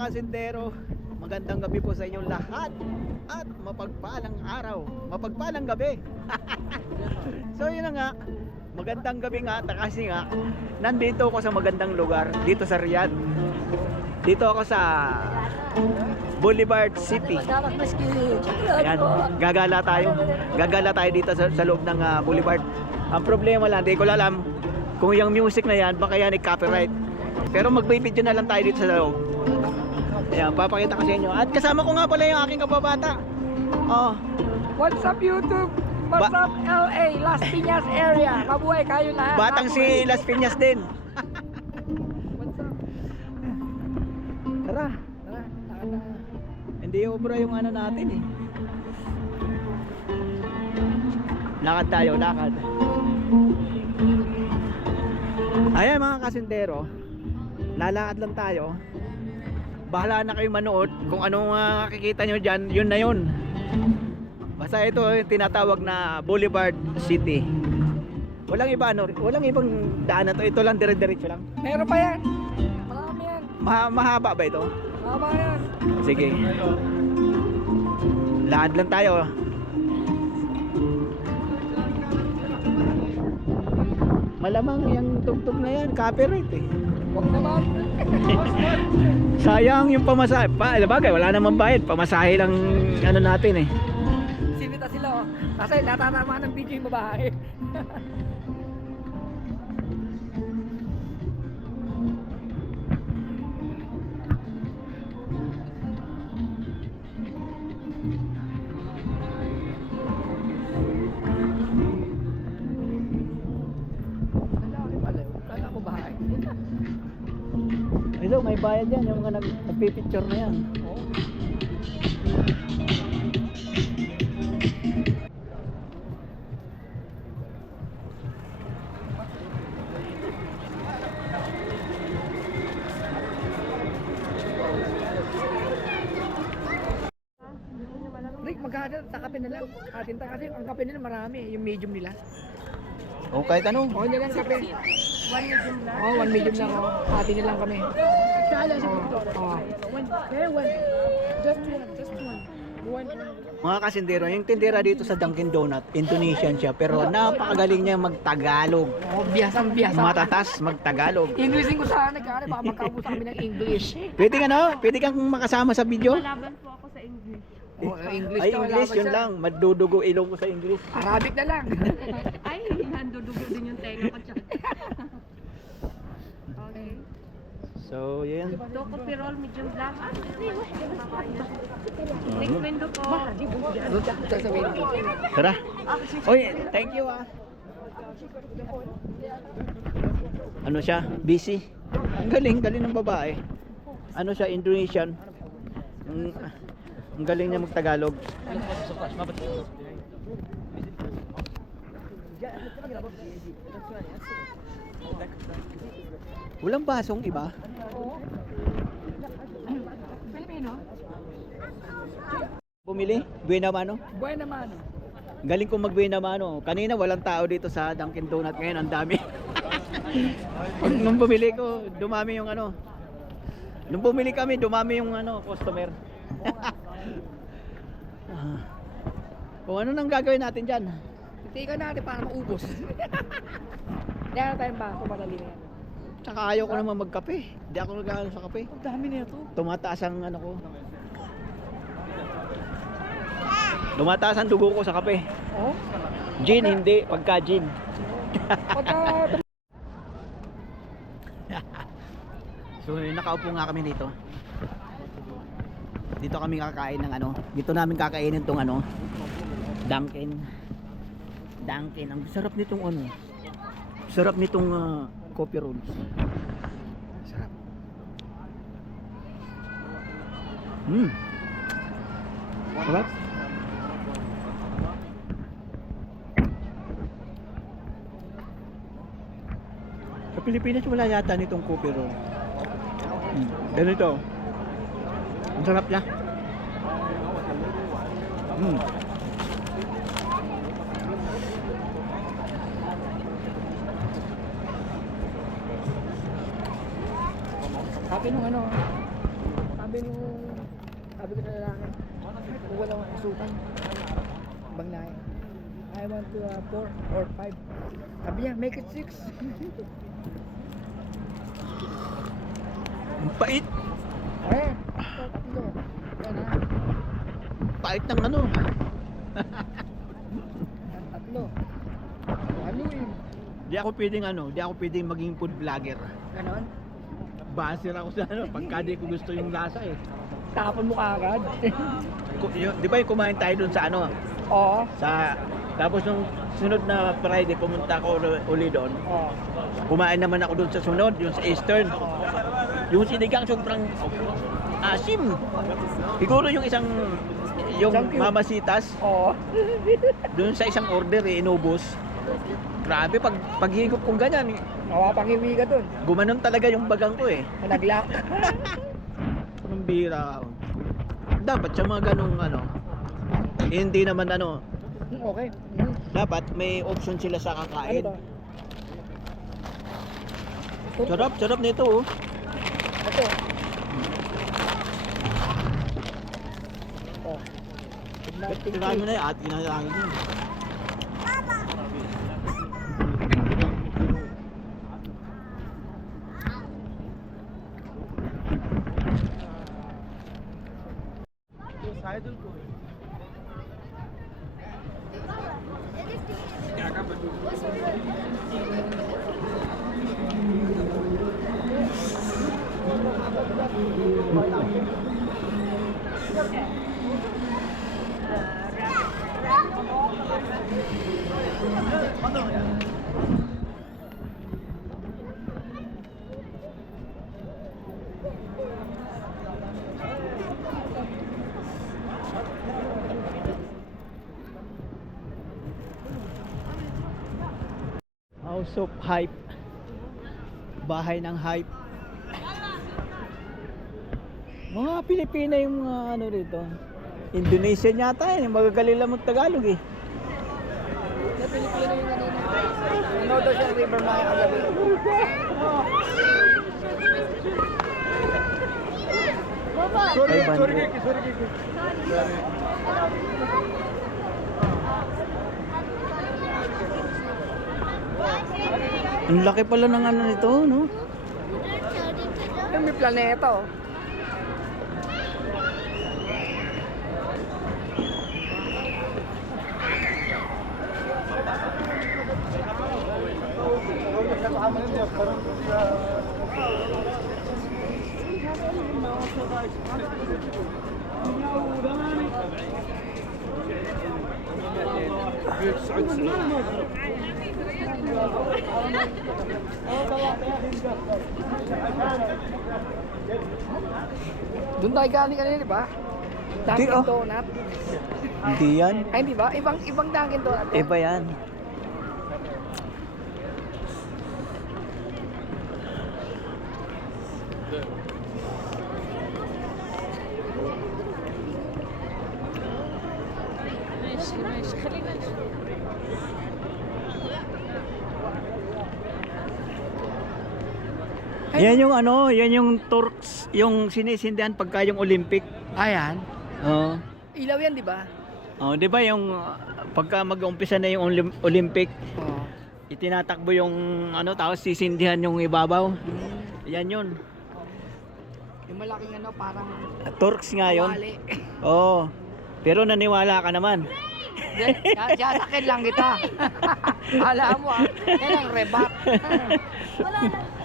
mga kasindero, magandang gabi po sa inyong lahat at mapagpalang araw, mapagpalang gabi. so yun na nga, magandang gabi nga ta- kasi nga nandito ako sa magandang lugar dito sa Riyadh. Dito ako sa Boulevard City. Ayan, gagala tayo. Gagala tayo dito sa, sa loob ng ah, Boulevard. Ang problema lang, di ko alam kung yung music na yan, baka yan ay copyright. Pero magbibideo na lang tayo dito sa loob. Ayan, papakita ko sa inyo. At kasama ko nga pala yung aking kababata. Oh, What's up YouTube? What's Ba- up LA? Las Piñas area. Mabuhay kayo lahat. batang si. Las Piñas din. What's up? Tara, Tara, na. hindi obra yung ano natin eh. Lakad tayo, lakad. Ayan mga kasintero, lalakad lang tayo. Bahala na kayo manood kung anong uh, makikita nyo dyan, yun na yun. Basta ito yung tinatawag na Boulevard City. Walang iba ano, walang ibang daanan to. Ito lang dire-diretso lang. Meron pa yan. Marami yan. Ma- mahaba ba ito? Mahaba yan. Sige. Lakad lang tayo. Malamang yung tugtog na yan, copyright eh. Sayang yung pamasahe. Pa, bagay, wala namang bayad. Pamasahe lang ano natin eh. Sinita sila oh. Kasi natatama ng video yung babae. Kala ko bahay. Ito, may bayad yan. Yung mga nag, nagpipicture na yan. Rick, magkano sa kape na lang. Atin ta kasi ang kape nila marami, yung medium nila. O kahit ano. Oh, yun lang kape. One medium lang. Oh, one medium lang oh. Atin na lang kami. Kala sa oh. oh. One, eh, one. Just one, just one. One. Mga kasindero, yung tindera dito sa Dunkin Donut, Indonesian siya. Pero napakagaling niya magtagalog. Oh, biyasang biyasa. Matatas magtagalog. Englishin ko sana, kaya baka magkaubos kami ng English. Pwede ka no? Pwede kang makasama sa video? Malaban po ako sa English. Oh, English Ay, English, yun siya. lang. Madudugo ilong ko sa English. Arabic na lang. Ay, nandudugo din yung tenga ko dyan. okay. So, yun. Doko Pirol, medium black. Ah, Next window po. Ko. Tara. Oy, thank you ah. Ano siya? Busy. Ang galing, galing ng babae. Ano siya? Indonesian. Ang, ang galing niya magtagalog. Walang basong iba. Filipino? Bumili? Buena mano? Buena mano. Galing kong magbuena mano. Kanina walang tao dito sa Dunkin Donut. Ngayon ang dami. Nung bumili ko, dumami yung ano. Nung bumili kami, dumami yung ano, customer. Kung ano nang gagawin natin dyan? Titigan natin para maubos. Kaya tayong baso, madali na yan. Tsaka ayaw ko naman magkape. Hindi ako nagkakaroon sa kape. Ang dami na ito. Tumataas ang ano ko. Tumataas ang dugo ko sa kape. Oh? Gin, hindi. Pagka gin. Pagka So nakaupo nga kami dito. Dito kami kakain ng ano. Dito namin kakainin tong ano. Dunkin. Dunkin. Ang sarap nitong ano. Sarap nitong ah, coffee rolls. Sarap. Hmm. Sarap. Sa Pilipinas wala yata nitong coffee roll. Hmm. Ganito. Ang sarap niya. Hmm. Sabi nung ano, pasukan. Bang na I want to uh, four or five. Sabi niya, make it six. Ang pait. Eh, ito, tatlo. Yan ha. Pait ng ano. Yan, tatlo. Ano eh? Di ako pwedeng ano, di ako pwedeng maging food vlogger. Ganon? Baser ako sa ano, pagka di ko gusto yung lasa eh. Tapon mo yun- Di ba yung kumain tayo dun sa ano, Oo. sa tapos nung sunod na Friday pumunta ako uli- uli doon. Oo. Kumain naman ako doon sa sunod, yung sa Eastern. Yung sinigang sobrang asim. Siguro yung isang yung Isang cube. mamasitas Oo. doon sa isang order eh, inubos. Grabe pag paghigop kong ganyan, Mapapangiwi ka dun. gumanon talaga yung bagang ko eh. Nag-lock. Anong bira. Dapat sa mga ganong ano, hindi naman ano, okay. Mm. dapat may option sila sa Ano kakain. to? Sarap, sarap nito oh. Ito. Oh. Tirahan mo na yung at ginahangin yun. House of Hype. Bahay ng Hype. Mga Pilipina yung mga ano rito. Indonesian yata yan. Magagaling lang mag Tagalog eh. Sa Pilipino yung kanina. Ano daw siya river maya kagabi? Sorry, sorry, Ang laki pala ng ano nito, no? Yung may planeta oh. Doon tayo galing kanina, di ba? Dunkin' Di, oh. Donut. Hindi yan. Ay, hindi ba? Ibang ibang Dunkin' Donut. Iba yan. Ano, yan yung Turks, yung sinisindihan pagka yung Olympic. Ayan. Oo. Ilaw yan, di ba? Oh, 'di ba yung uh, pagka mag-umpisa na yung Olympic, Oo. itinatakbo yung ano tapos sisindihan yung ibabaw. Yan yun. Yung malaking ano, parang Turks nga yun. wali. Oo. Pero naniwala ka naman. Sasakit lang kita. Alam mo ah, yan ang rebat.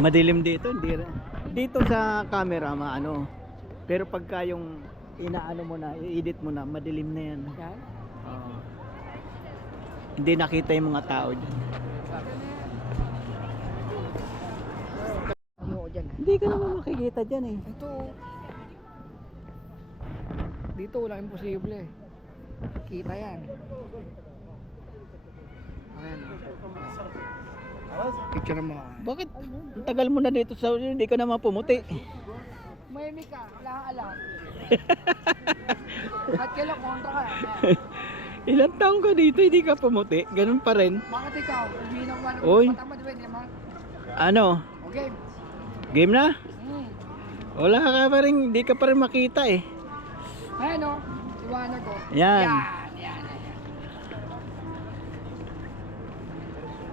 Madilim dito, hindi. Dito sa camera maano. Pero pagka yung inaano mo na, i-edit mo na, madilim na yan. Yan. Oo. Hindi nakita yung mga tao dyan. Hindi ka naman makikita dyan eh. Ito. oh. Dito walang imposible. Kita yan. Ayan. Picture mo. Bakit? Ang tagal mo na dito sa hindi ka naman pumuti. Maymi ka, wala kang alam. At kailan kontra ka. Ilang taong ka dito, hindi ka pumuti. Ganun pa rin. Bakit ikaw? Uminom ka Oy. Matama, di ba? Naman. Ano? Okay. Game na? Hmm. Wala ka pa rin, hindi ka pa rin makita eh. Ayan o. Iwanag ko. Yan. Yan. Yan. Yan.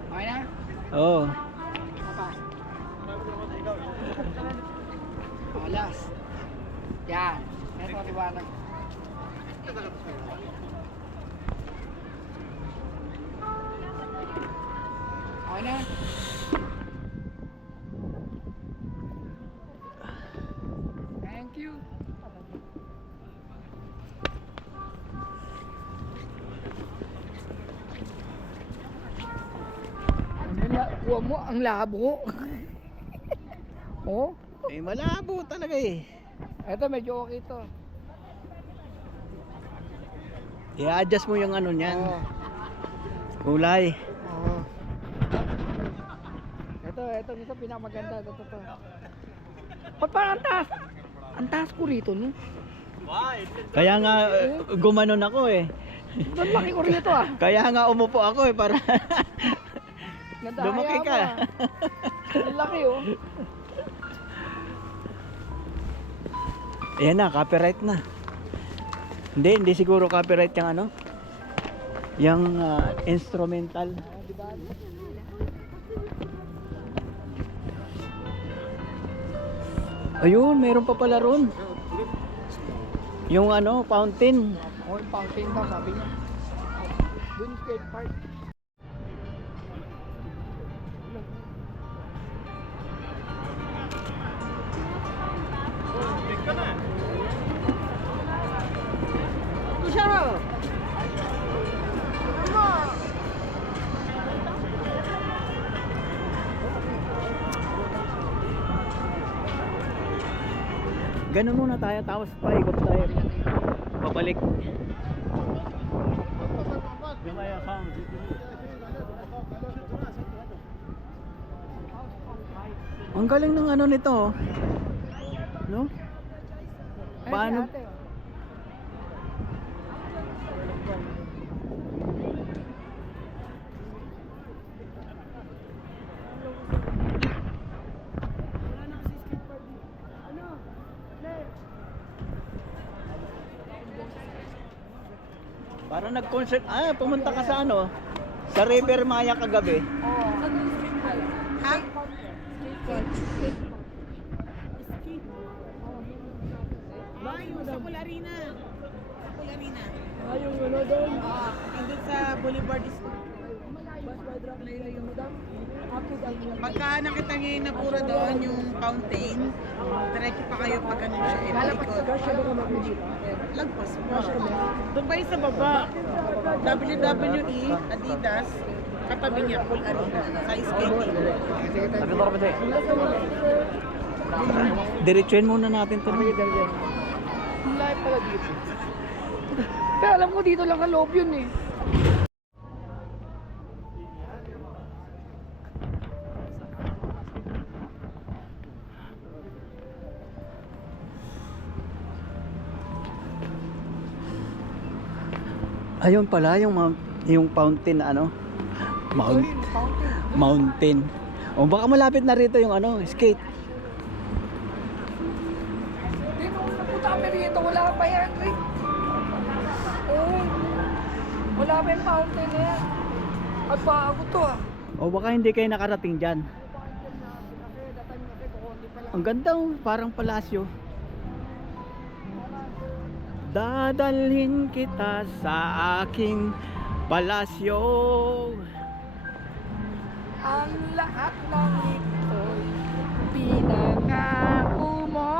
Okay na? Oo. Pa? Oh, last. Yan. Ito, liwanag. Okay na? Thank you. Ano na, kuha mo, ang labo. oh, Eh malabo talaga eh. eto medyo okay to. I-adjust mo yung ano niyan. Oo. Kulay. Oo. Ito, ito nito pinakamaganda. Ito, ito, ito. Ba't parang ang taas? Ang taas ko rito, no? Kaya nga eh, gumanon ako eh. Doon laki ko rito ah. Kaya nga umupo ako eh para Nadaya lumaki ka. Ang laki oh. Ayan na, copyright na. Hindi, hindi siguro copyright yung ano. Yung ah, instrumental. Ayun, mayroon pa pala ron. Yung ano, fountain. Oh, fountain daw, sabi niya. Doon skate park. Ganun muna tayo, tapos paikot tayo. Pabalik. Ang galing ng ano nito, oh. no? Paano? si ate, oh. Para nag-concert, ah, pumunta ka sa ano? Sa River Maya kagabi. Bayo, sa Pularina. Sa Pularina. Ah, yung ano doon. Ah, nandun sa Boulevard School. Pagka nakita niyo yung napura doon, yung fountain, diretso pa kayo pag ano siya, eh, palikot. Lagpas mo. Doon yung sa baba. WWE, Adidas, katabi niya, Pool Arena, sa skating. Diretsuin muna natin to. Ang live pala dito. Pero alam ko dito lang ang loob yun eh. Ayun pala yung mount- yung fountain ano? Mount, mountain. O baka malapit na rito yung ano, skate. Nung napunta kami rito, wala pa yan eh. Oo. Wala pa yung fountain na yan. At bago to ah. O baka hindi kayo nakarating dyan. Ang ganda oh, parang palasyo. Dadalhin kita sa aking palasyo. Ang lahat ng ito'y pinangako mo.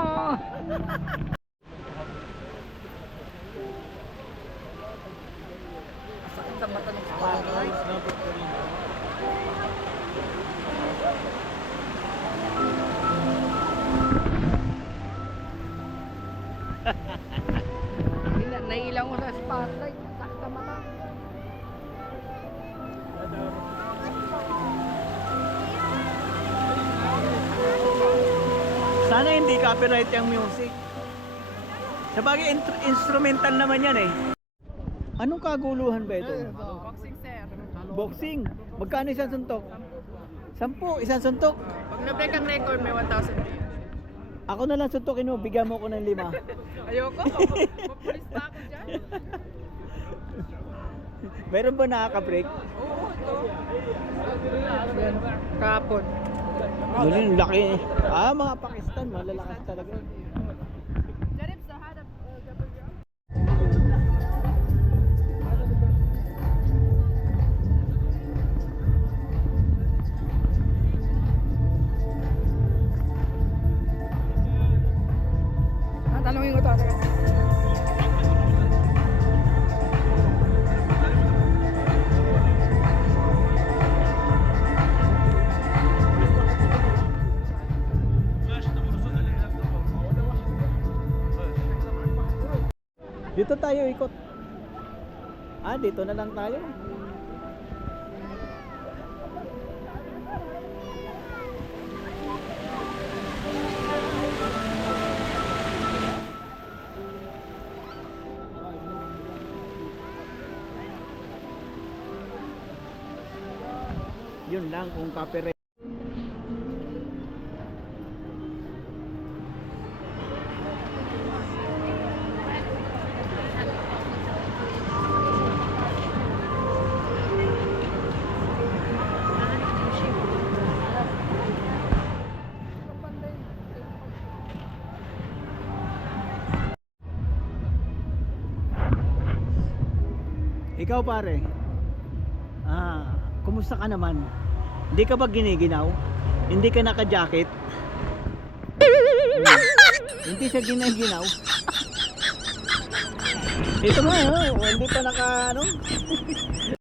Copyright yung music. Sa bagay, in- instrumental naman yan eh. Anong kaguluhan ba ito? Boxing sir. Boxing. Magkano isang suntok? Sampu, isang suntok. Pag na-break ang record, may 1,000 views. Ako na lang suntokin mo, bigyan mo ko ng lima. Ayoko. Mapulis pa ako dyan. Meron ba nakaka-break? Oo, ito. Kapon. Yung laki. Ah, mga Pakistan, malalakas talaga. Tayo ikot. Ah, dito na lang tayo. Yun lang kung copyright. Ikaw pare. Ah, kumusta ka naman? Hindi ka ba giniginaw? Hindi ka naka-jacket? Hmm. Hindi siya ginaginaw. Ito mo, oh, hindi pa naka ano.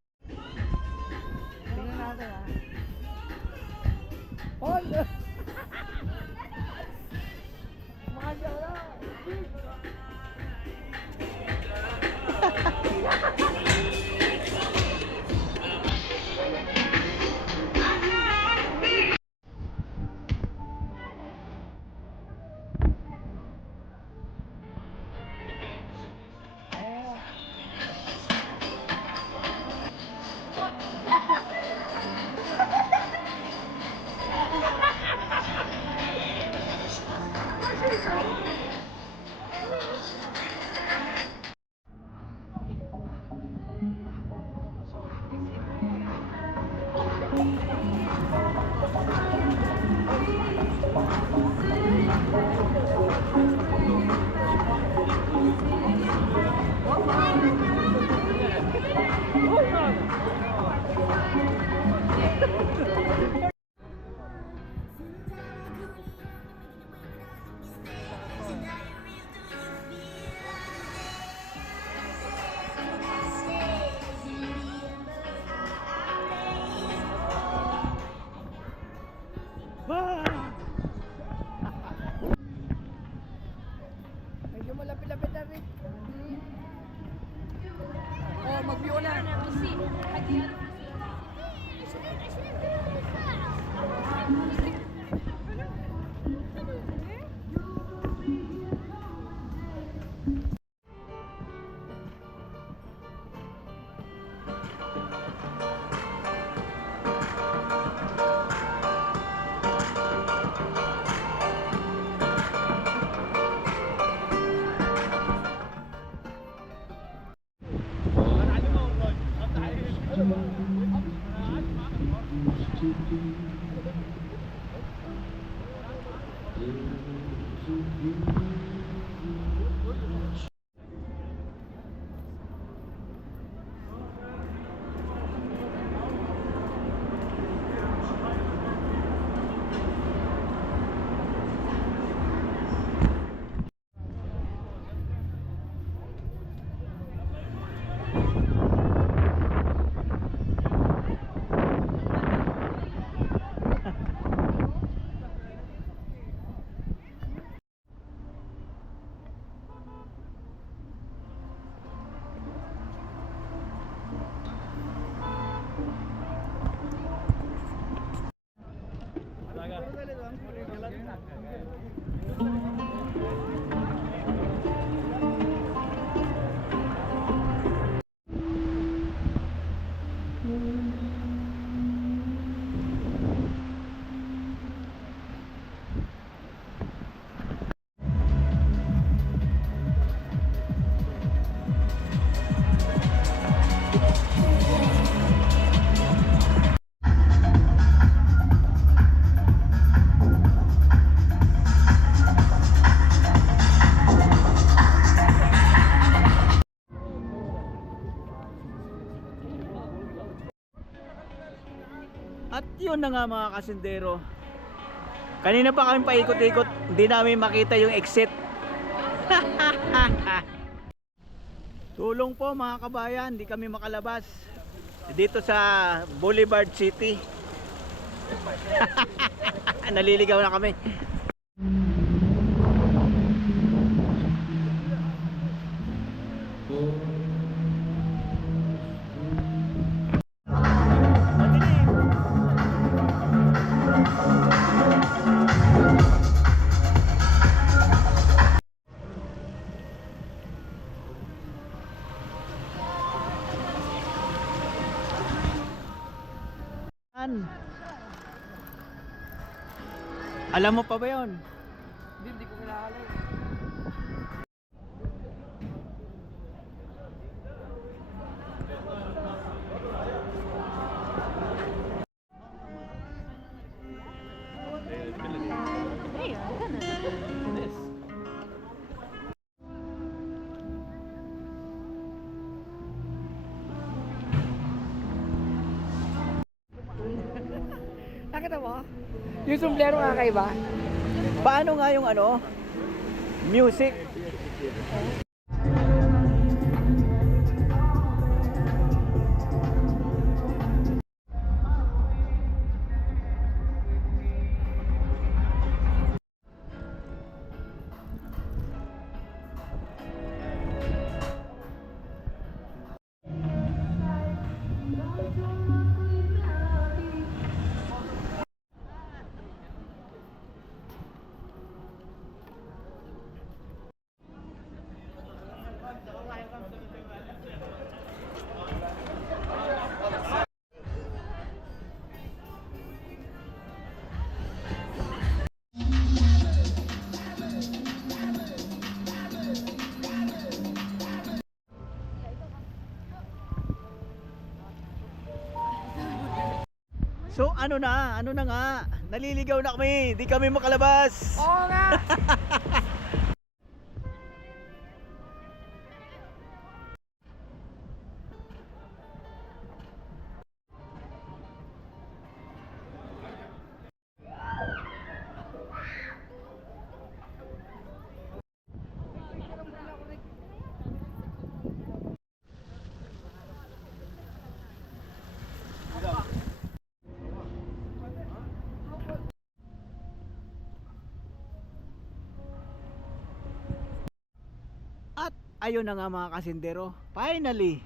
حد يعرف yun na nga mga kasindero. Kanina pa kami paikot-ikot, hindi namin makita yung exit. Tulong po mga kabayan, hindi kami makalabas. Dito sa Boulevard City. Naliligaw na kami. Alam mo pa ba yon? Hindi, hindi ko kilala. Nakita mo? Yung sombrero kakaiba? Paano nga yung ano? Music? So ano na? Ano na nga? Naliligaw na kami. Di kami makalabas. Oo nga! ayun na nga mga kasindero. Finally,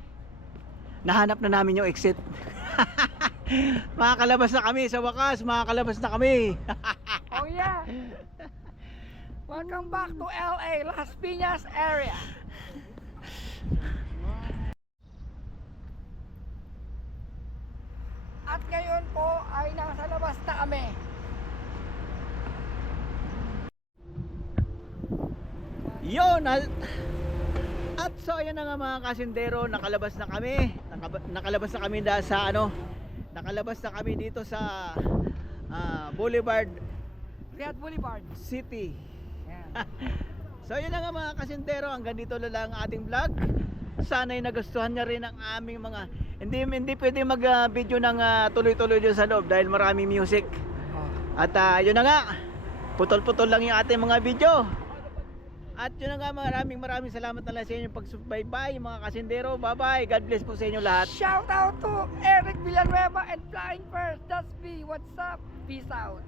nahanap na namin yung exit. makakalabas na kami sa wakas. Makakalabas na kami. Oh yeah! Welcome back to LA, Las Piñas area. At ngayon po ay nasa labas na kami. Yon at, ayun na nga mga kasindero, nakalabas na kami. Nakaba- nakalabas na kami da sa ano, nakalabas na kami dito sa ah, Boulevard Riyadh Boulevard. City. Yan. So yun na nga mga kasintero, hanggang dito na lang ang ating vlog. Sana'y nagustuhan niya rin ang aming mga hindi hindi pwede mag-video ng ah, tuloy-tuloy dyan sa loob dahil maraming music. At ah, yun na nga, putol-putol lang yung ating mga video. At yun na nga, maraming maraming salamat na lang sa inyong pagsubaybay mga kasindero. Bye-bye. God bless po sa inyo lahat. Shout out to Eric Villanueva and Flying First. That's me. What's up? Peace out.